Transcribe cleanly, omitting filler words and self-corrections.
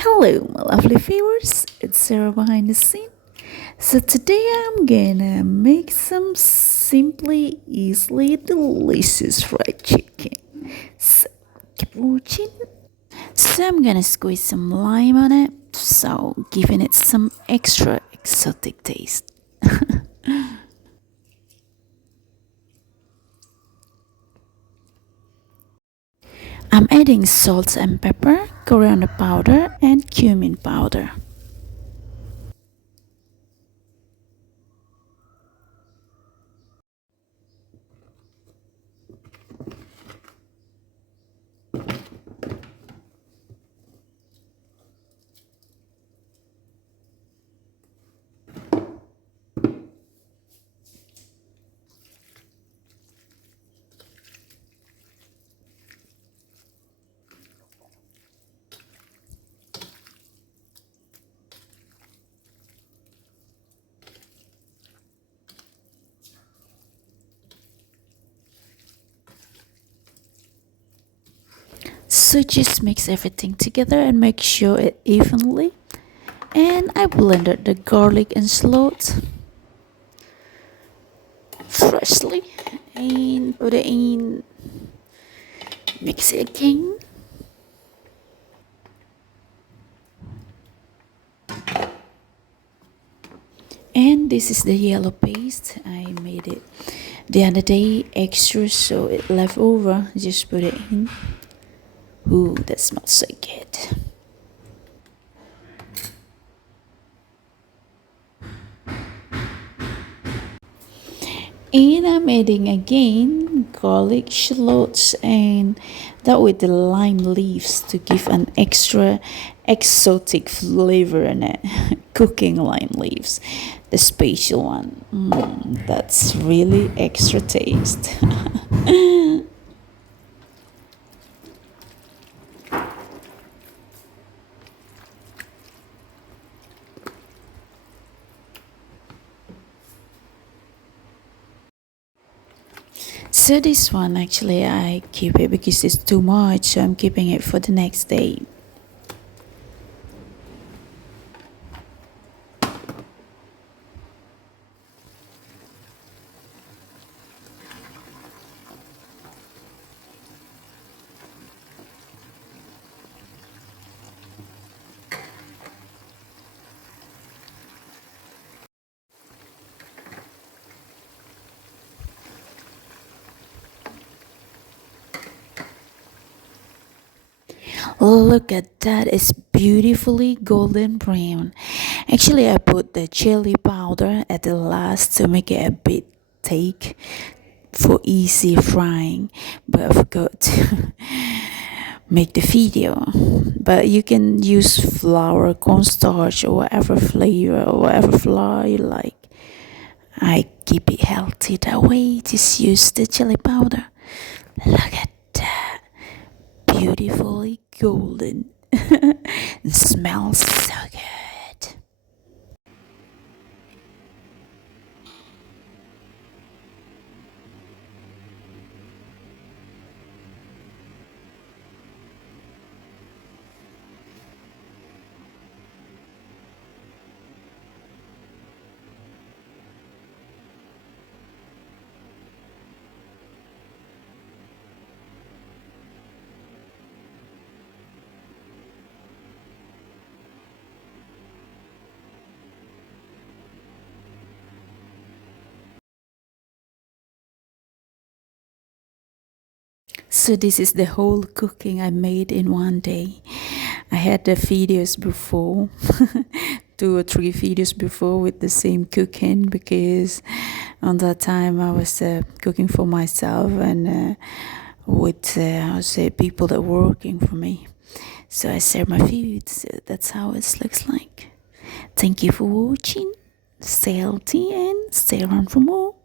Hello, my lovely viewers. It's Sarah behind the scene. So today I'm gonna make some simply, easily delicious fried chicken. So keep watching. So I'm gonna squeeze some lime on it, so giving it some extra exotic taste. I'm adding salt and pepper, coriander powder, and cumin powder. So just mix everything together and make sure it evenly. And I blended the garlic and shallot freshly and put it in. Mix it again. And this is the yellow paste. I made it the other day extra, so it left over. Just put it in. Ooh, that smells so good. And I'm adding again garlic, shallots, and that with the lime leaves to give an extra exotic flavor in it. Cooking lime leaves, the special one. That's really extra taste. So this one actually I keep it because it's too much, so I'm keeping it for the next day. Look at that, it's beautifully golden brown. Actually, I put the chili powder at the last to make it a bit thick for easy frying, but I forgot to make the video. But you can use flour, cornstarch, or whatever flavor or whatever flour you like. I keep it healthy that way. Just use the chili powder. Look at that, beautifully golden. It smells so good. So this is the whole cooking I made in one day. I had the videos before, 2 or 3 videos before with the same cooking, because on that time I was cooking for myself and with I would say people that were working for me. So I share my food. So that's how it looks like. Thank you for watching. Stay healthy and stay around for more.